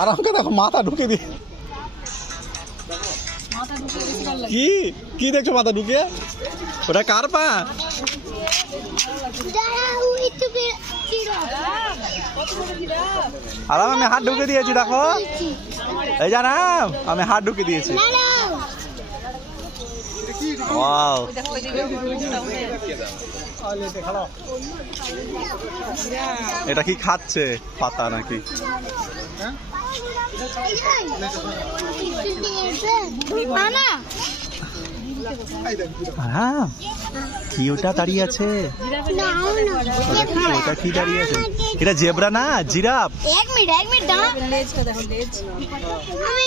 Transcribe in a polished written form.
আরামকে দেখো মাথা ঢুকে দিয়ে। কি কি দেখছো মাথা ঢুকে? ওটা কার পা? আরাম আমি হাত ঢুকে দিয়েছি দেখো, এই জানাম আমি হাত ঢুকে দিয়েছি। ওয়াও, এটা কি খাচ্ছে? পাতা নাকি? হ্যাঁ, কি ওটা দাঁড়িয়ে আছে? ওটা কি দাঁড়িয়ে আছে? এটা জেব্রা না, জিরাফ। এক মিনিট দাঁড়া, লেজটা দেখো, লেজ। আমি